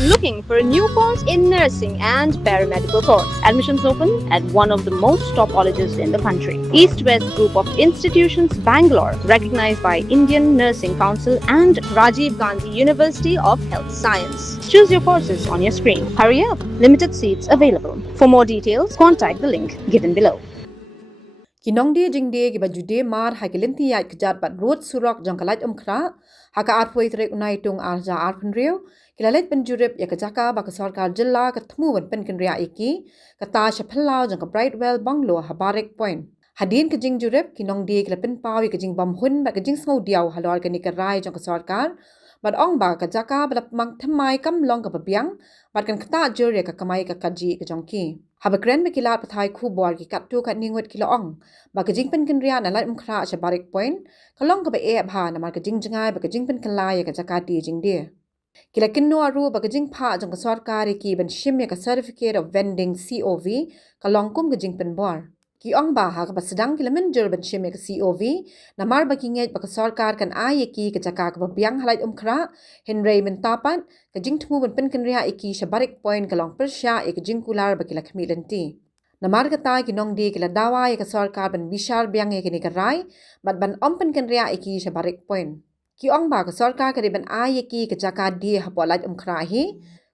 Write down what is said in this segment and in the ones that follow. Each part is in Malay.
Looking for a new course in nursing and paramedical course? Admissions open at one of the most top colleges in the country. East West Group of Institutions, Bangalore, recognized by Indian Nursing Council and Rajiv Gandhi University of Health Science. Choose your courses on your screen. Hurry up, limited seats available. For more details, contact the link given below. Kinong dia jing dia ki baju dia mar ha ki lenti ya kejar pat road surok jang kalat kra ha ka arpoi trek unai tung arja arpun riu kilalet penjurip ya kejaka ba ke sarkar jilla ketemu ban pen kenria iki kata shaphallau jang ka brightwell banglo ha barik point hadin ke jing jurip kinong dia ki pen pau ke jing bam hun ba ke jing smau diau halor ke ni ka rai jang ka sarkar bat ong ba kejaka ba mang thamai kam long ka pabiang bat kan kata jur ya ka kamai ka kaji ke jong ki Habakren mekilat pathai khu bor ki katu kat ningut kilo ong ba kajing pen kenria na lat mkhra cha barik point kalong ka ba e bha na mar kajing jangai ba kajing pen kala ya ka jaka di jing dia kila kinno aru ba kajing pha jong ka sarkar ki ban shim ya ka certificate of vending COV kalong kum kajing pen bor ki ong ba ha ka ba sedang kila men jur ban shim ya ka COV na mar ba kinget ba ka sarkar kan ai ki ka jaka ka ba biang halat khra henry men tapat kajing thumu ban pen kenria iki sha barik point kalong persya e kajing kular ba kila khmi lenti namar kata ki nong di kila dawa ya ka sarkar ban bishar biang ya kini karai bat ban ompen kenria iki sha barik point ki ong ba ka sarkar ka ban ai ki ka jaka di ha polat khra hi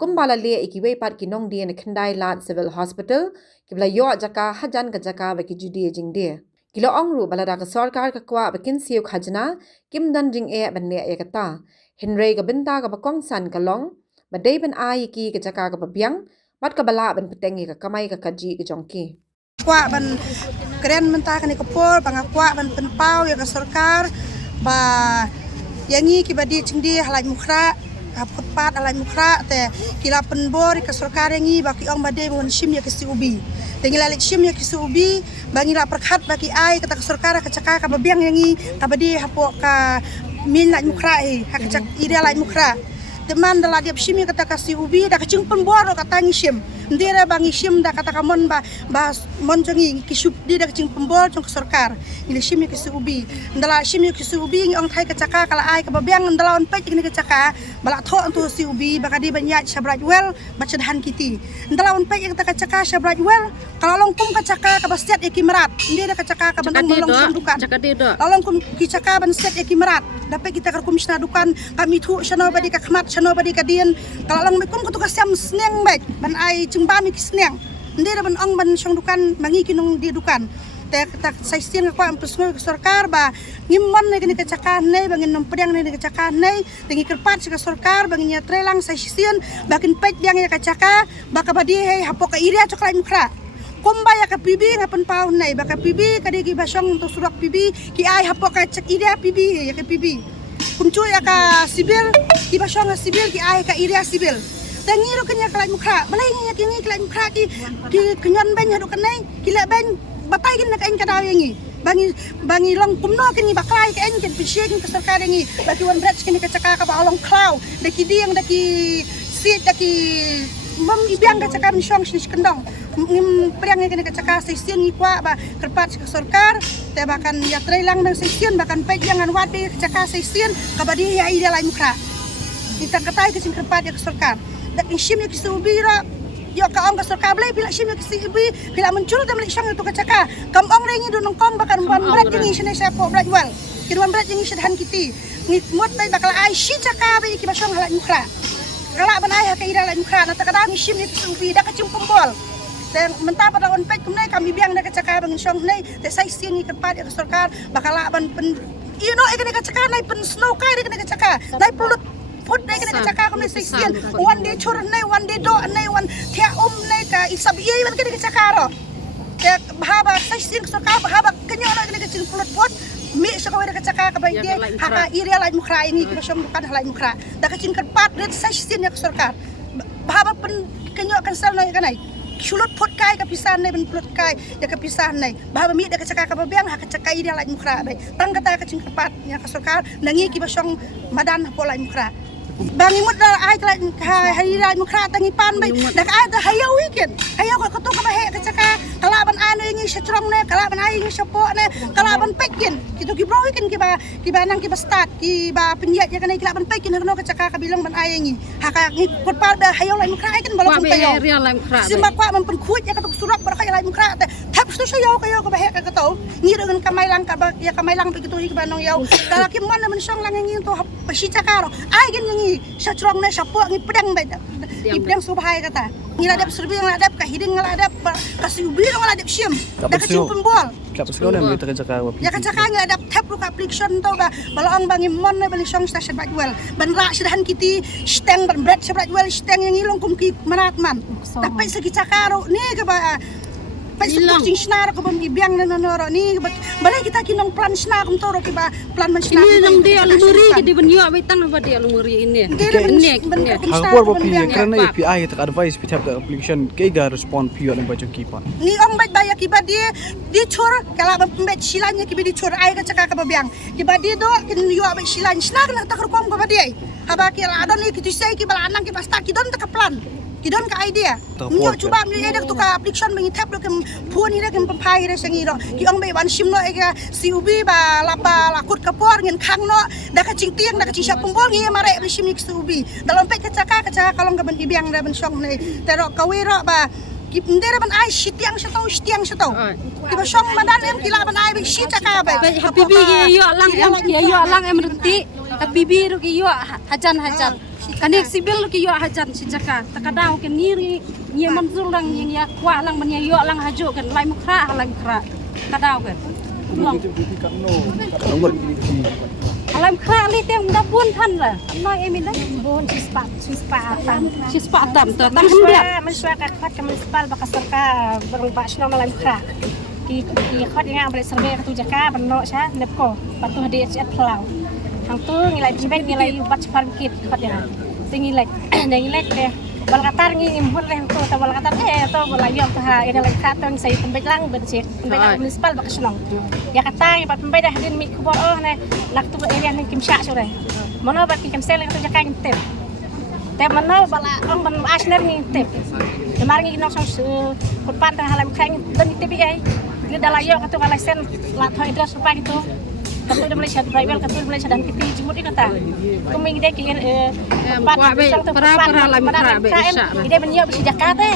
kumbala le iki we pat ki nong di na khandai lat civil hospital kibla yo jaka hajan ka jaka ba ki judi jing dia kilo ong ru balada ka sarkar ka kwa ba kin siu khajna kim dan jing e ban ne ya kata henry ka binta ka ba kong san ka long ba dei ban ai ki ka jaka ka ba biang bat ka bala ban petengi ka kamai ka kaji ka jongki kwa ban keren menta ka ni kapor bang kwa ban penpau ya ka sarkar ba yangi ki badi chingdi halai mukhra pat alai mukhra te kila penbor ka sarkar yangi ba ki ong bade mon shim ya ki ubi tengi lalik shim ya ki ubi bangi la perkhat ba ki ai kata ka sarkar ka caka ka babiang yangi ka badi hapo ka min lai mukhra hi hak cak ida lai mukhra teman dala dia shim ya kata ka ubi da ka ching penbor kata ngi shim ndira bangi shim da kata ka mon ba mon jangi ki shup di da ka ching penbor jong ka sarkar ini shim ya ki ubi ndala shim ya ki ubi ngi ong thai ka caka kala ai ka babiang ndala on pek ni ka caka bala tho antu si ubi baka di banya shabrat well bacadhan kiti ndala on pek ka caka shabrat well kalau long kum ka caka ka baset e kimrat ndira ka caka ka bandang long sandukan long kum ki caka ban set e kimrat dapat kita ke komisioner dukan kami thu chano badi ka khmat chano badi ka dien kalau long mekum ka siam sneng baik ban ai chungba mi sneng ndira ban ong ban chong dukan mangi kinong di dukan te ta saistien ka am pesno sarkar ba ngimon ne ka caka nei bangin nom pedang ne ka caka nei tengi kerpat ka sarkar bangin ya trelang saistien bakin pet yang ya ka caka baka badi hei hapo ka iria coklat mukra kumba ya ka pibi ngapan pau nei baka pibi ka digi basong untuk surak pibi ki ai hapo ka cek iria pibi ya ka pibi kumcu ya ka sibil ki basong sibil ki ai ka iria sibil tangi ro kenya kalai mukra balai ngi kingi kalai mukra ki kenyon ben hadu kanai ki le ben batai kin nak en ka daw yangi bangi long kumno kini baklai ka en kin pisye kin ka sarkar yangi baki wan brats kini ka caka ka ba long cloud daki diang daki sit daki mam ibiang ka caka mishong shnish kendong ngim priang kini ka caka sesien ngi kwa ba kerpat ka sarkar te bakan ya trailang bang sesien bakan pek jangan wadi ka caka sesien ka badi ya ida lai mukra kita katai ka kerpat ya ka sarkar dak shim ya kisubira yo ka ong ka sarkar blai bila shim ya kisibi bila muncul tam lek shang tu ka caka kam ong rengi du nong kom bakan wan brat ini shene sapo brat wal kirwan brat ini sedhan kiti ngit mot bai bakal ai shi caka bai ki basong halat mukra kala ban ai ka ida halat mukra na ta kadang shim ya kisubi dak ka cimpung bol dan mentah pada on pek kumnai kami biang dak ka caka bangin shong nei te sai sini kerpat ya ka sarkar bakal ban pen you know ikene ka caka nai pen snow kai ikene ka caka nai pulut put nai kena caka kami sekian one day chur nai one day do nai one thia nai ka isab ye man kena caka ro te bahaba sekian sarkar bahaba kenyo nai kena cing pulut pot mi sakawe ka caka ka bai dia haka iria lai mukra ini ki som bukan halai mukra da ka cing kerpat red sekian ya sarkar bahaba pen kenyo kan sal nai kanai sulut pot kai ka pisan nai ben pulut kai ya ka pisan nai bahaba mi da ka caka ka babiang haka caka iria lai mukra bai tang kata ka cing kerpat ya ka sarkar nangi ki basong madan polai mukra bangi mut da ai kala hari rai mukra tangi pan bai dak ai da hayau weekend hayau ka to ka bahe ka caka kala ban anu ngi setrong ne kala ban ai ngi sepo ne kala ban pekin kitu ki bro weekend ki ba nang ki ba start ki ba penyat ya kana kilap ban pai kin no ka caka ka bilang ban ai ngi haka ngi pot pa da hayo lai mukra kan bala pun tayo area lai mukra simba kwa man pen kuit ya ka tok surak bar ka lai mukra te thap stu sayo ka yo ka ba he ka to ngi dengan kamai lang ka ba ya kamai lang begitu hi ka banong yo dala ki man man song lang ngi to pasi caka ro ai gin ngi sa trong na sapo ngi pedang ba i pedang subhai kata ngi ladap serbi ngi ladap ka hiding ngi ladap ka subi ngi ladap siam da ka cium bol Klap sekali nak minta kerja kau. ya ka caka ngi ladap tap ro ka application to ba balong bangi mon na bali song station bak wel ban ra sedahan kiti steng ban bread sebrak wel steng yang ilong kum ki manat man tapi segi caka ro ni ka ba Pai sing snar ko bang biang na noro ni balai kita kinong plan snar kum toro ki ba plan man snar ini lang dia lumuri ke di benyo abi tang ba dia lumuri ini Hangpor bopi kerana API tak advice pitap the application ke ga respond pio lang baca kipan. ni ong bai baya ki ba dia di chor kala ba pembet silanya ki di chor ai ka caka ka ba biang ki ba dia do kin yo abi silan snar na tak kom ko ba dia haba ki la adon ni ki tisai ki bala anang ki basta ki don tak plan Kidon ka idea. Nyo cuba mi ada tu ka application mengi tap lo kem puan ira kem pampai ira sengi ro. Ki ong be wan sim no ega siubi ba laba lakut kapor ngin khang no da ka cing tiang da ka cing siap pembol ngi mare bi sim ni siubi. Dalam pek kacaka kalong ka ban ibiang da ban song nei. Tero ka we ro ba ki ndera ban ai sitiang setau ki ba song madan em kila ban ai bi sitaka ba. habibi ke yo lang em renti habibi ru ke yo hajan kanik sibil ki yo hajan si jaka takadau ke niri nye manzul lang yang ya kwa lang ban yo lang hajo kan lai mukra kadau kan Alam kali teng da bun than la noi em ina bun sispa tam to tang hendak masyarakat ka municipal baka sarka barang basno malam kra ki khot yang ambil survey ka tu jaka banno sha nepko patu hadi chat plau hang tu ngilai jibek ngilai bat farm kit khot ya ngilai ngilai deh bal katar ngi imbun reh tu ta bal katar to bal yo ta ina lai kha tong sai pembek lang bersih pembek lang municipal baka snong ya kata bat pembek dah din mi khobor ne nak tu area ni kim sha sore mono bat kim sel tu jaka ngtepแต่มันเนาะบลาองมันอาชเนอร์นี่เต็มแต่มาร์งี้น้องส่งคนปั้นทางหาลำแข้งเดินที่พี่ไอ้นี่ดาลายก็ตัวอะไรเส้นลาถอยเดือดสบายgitu tapi udah mulai syad private tapi mulai syad dan kita jemput itu kata kami ide kian pan sang tu ide menyiap si Jakarta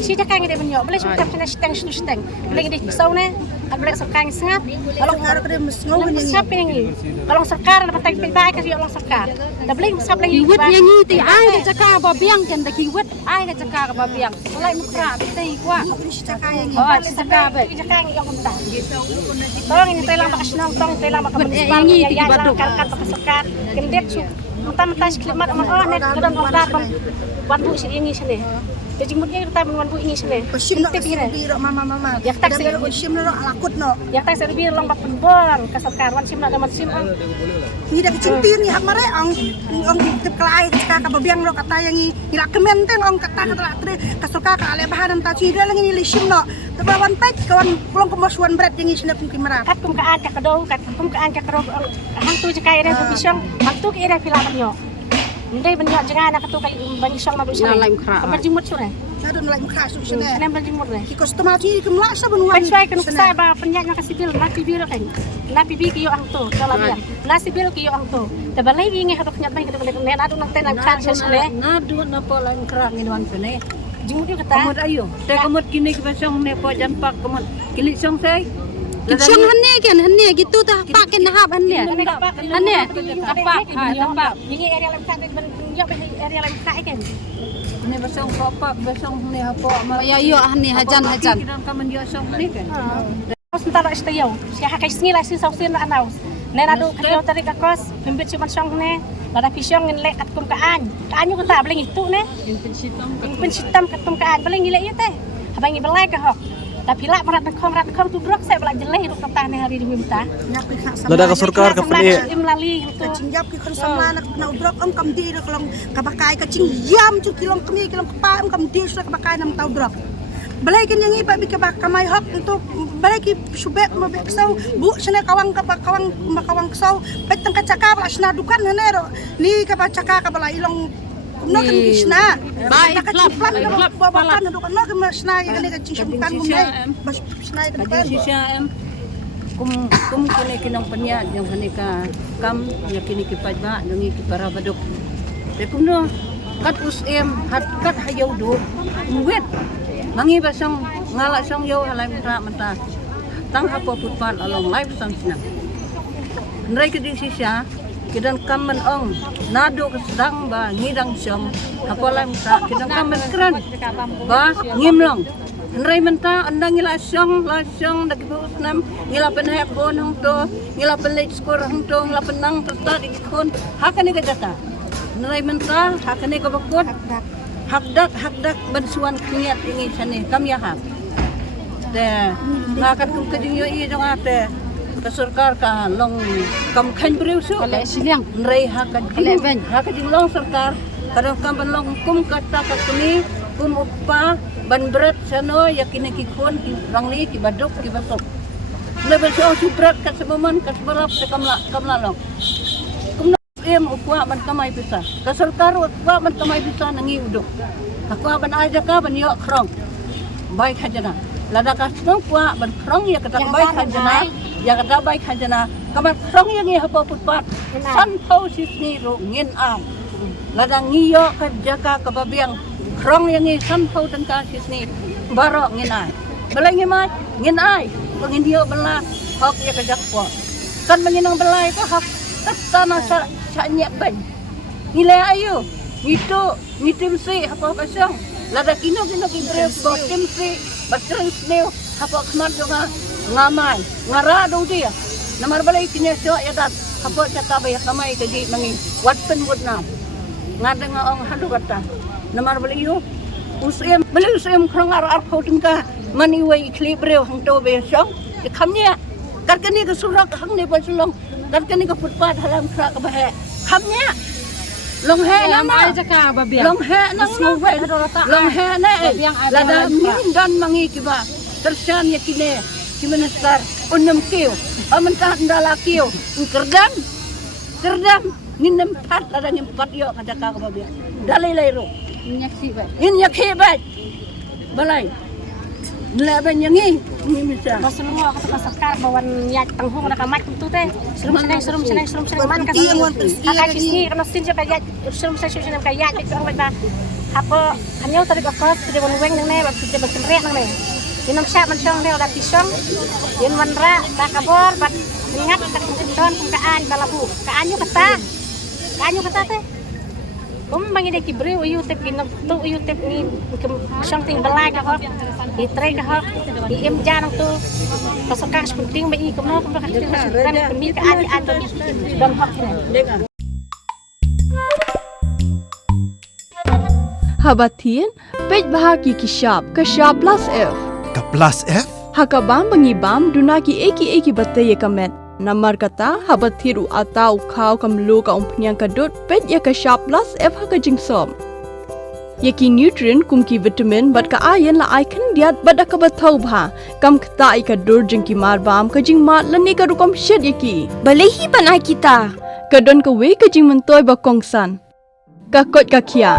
si Jakarta ide menyiap boleh sebut kena steng boleh ide kesau ne boleh sekarang sengap kalau siapa yang ini kalau sekarang dapat baik kasih orang sekarang dah boleh siapa lagi kiwet nyanyi ti ai ka caka ba biang kan da kiwet ai ka caka ba biang lai mukra ti kwa si caka yang si caka ba yang mentah tolong ini telang bakas nong tong telang bakas municipal ya lang kalkat bakas sekat kendet su mentah klimat nek kedan obat bantu si ini sini jadi mungkin kita bantu ini sini Sim no biro mama ya tak sim no alakut no ya tak serbi long bak penbon kasarkarwan sim na daman sim ni dah kecimpir ni hak mare ong tip kelai ka babiang lo kata yang ni ila kementeng ong kata tre kasuka ka ale bahan ta ci lang ni sim no tabawan pek kawan long kemasuan berat yang sini pun kimara kat kum ka an ka kado kat kum ka an ka kado hang tu je kai ere bisong hang tu ke ere filakan yo ndai banyak jangan nak tu kai banyak song na bisong lain kra kamar jimut sore ada nilai muka su sini sana banjimut le ki customer ci kemla sa benuan Pasway kan sa ba penyaknya kasih bil na pibil kan na pibi ki yo ang to kala biang na sibil ki yo ang to te balai ngi hadok nyat mai kita boleh ne adu nang tenang khan sele na du na po lain kra ngi wan pene jimut yo kata kamot ayo te kamot kini ki basong ne po jan pak kamot kili song sai Song hanne gitu ta paken hab hanne kapak ini area lem khan ben yo area lem khan kan ne basong kapak basong ne hapo ya yo hanne hajan kidan kamen yo song ne kan sementara istiyo sia hakai singi la si sausin na anaus ne nadu kayo tarik akos pimbit cuman song ne lada pisong ngin lek atkum kaan yo kata boleh itu ne pin sitam katum kaan boleh ngile ieu teh habang ngi belai ka hok tapi lah merat kong tu drok saya belak jeleh hidup kata ne hari demi minta Lada ka sarkar ka pali. Imlali ka cingjap ki kon samla nak na drop am kam di kolong kabakai ka cingyam cu kilong kemi kilong pa am kam di su kabakai nam tau drop balai kin yang iba bi ka kamai hok untuk balai ki subek mabek sau bu sene kawang sau petang kacaka bala sna dukan hanero ni ka caka ka bala ilong no kan kisna baik klap babakan do kan no kan sna kan ni ka cincang kan mumai bas sna kan sisa em kum kini kinong panya yang kini ka kam yang kini kipajba nungi kiparabadok. Tekum no kat usem hat kat hayaw do wet mangi basang ngala sang yo halai menta tang hapo putpat along life sang sinang. Nrai keding sisya kidan kamen ong nado kesedang ba ngidang syong apalai menta kidan kamen keren ba ngimlong. Nrai menta andang ngila syong la syong dak nam ngila penhek bon hong to ngila penleit skor hong to ngila penang terta dikon hakane ka jata. Nrai menta hakane ka bakot hakdak bansuan kiat ini sane kami hak. De ngakat kum keding yo i jong ate ka sarkar ka long kam khan breu su Kale siliang. nrai hakading long sarkar kadang kam ban long kum kata ka kuni kum uppa ban berat sano yakine ki khon ki rangli ki badok ki basok lebel so suprat ka semoman ka berap se kamla long kum em upwa ban kamai pisa ka sarkar upwa ban kamai pisa nangi udok aku ban aja ka ban yo krong baik hajana lada ka kwa ban krong ya kata baik hajana ya kata baik hajana kaman krong yang ya hapo putpat san pau sisni ro ngin am lada ngiyo ka jaka ka babiang krong yang ni san pau tengka sisni baro ngin ai balai ngimat ngin ai pengin dia bela hok ya ka jakpo kan menginang belai ko hak tanah sa nyek ban nilai ayo itu ngitim si hapo kasang lada kino kibreu bo tim si batring sneu hapo kmat jonga ngamai ngarado dia namar balai kinya so ya dat hapo cata bay kamai kagi mangi watpen wudna ngadeng ong hadu kata namar balai yo usem krong ar photengka mani wei klibreu hang to be song ke khamnya karkani ka surak hang ne ba sulong karkani ka putpat halam khra ka bahe khamnya long he nama jaka babiang. long he nang long he na lada dan mangi kiba tersan yakine kimenestar unam kiu amenta ndala kiu kerdam ninem pat lada nyempat yo kada ka babiang dalai lairo Nyaksi ba. yakhi ba balai leben yangi ni misa Rasulullah kata kasar bawan yak tanghung nak mat tu teh serum senang man kasar akai sini kana sin jaka yak serum senang ka yak itu orang ba apa hanya tadi ka kos di wan weng nang ne ba kita bersemrek nang ne dinam syak man syong ne ora pisong yen wan ra ta kabor bat ingat ka ton ka an balabu ka anyu kata teh bangi de kibreu yu tep kinam tu yu tep ni something belai ka hok di tray ka hok di em janang tu pasakak penting ba i kumno ka kan ni ka an dam hok ni Habatin pej bahagi kishab kashab plus F Ka plus F? hakabam bangibam dunaki eki batte yekamet Namar kata habat thiru atau kau kamlu ka umpnyang kadut pet ya ka sharp plus F ha ka jingsom. Yaki nutrient kum ki vitamin bat ka ayan la icon diat bat ka bathau bha kam kta ai ka dur jing ki mar bam ka jing mat lani ka rukom shed yaki. Balehi panai kita. Ka don ka we ka jing mentoy ba kongsan. Ka kot ka kia.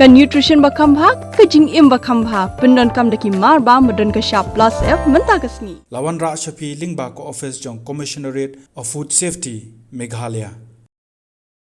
Ka nutrition ba kham bha ka jing im ba kham bha pendon kam daki mar bam madon ka sharp plus F menta kasni. Lawan Ra Shafi Lingba Ko Office Jong Commissionerate of Food Safety Meghalaya.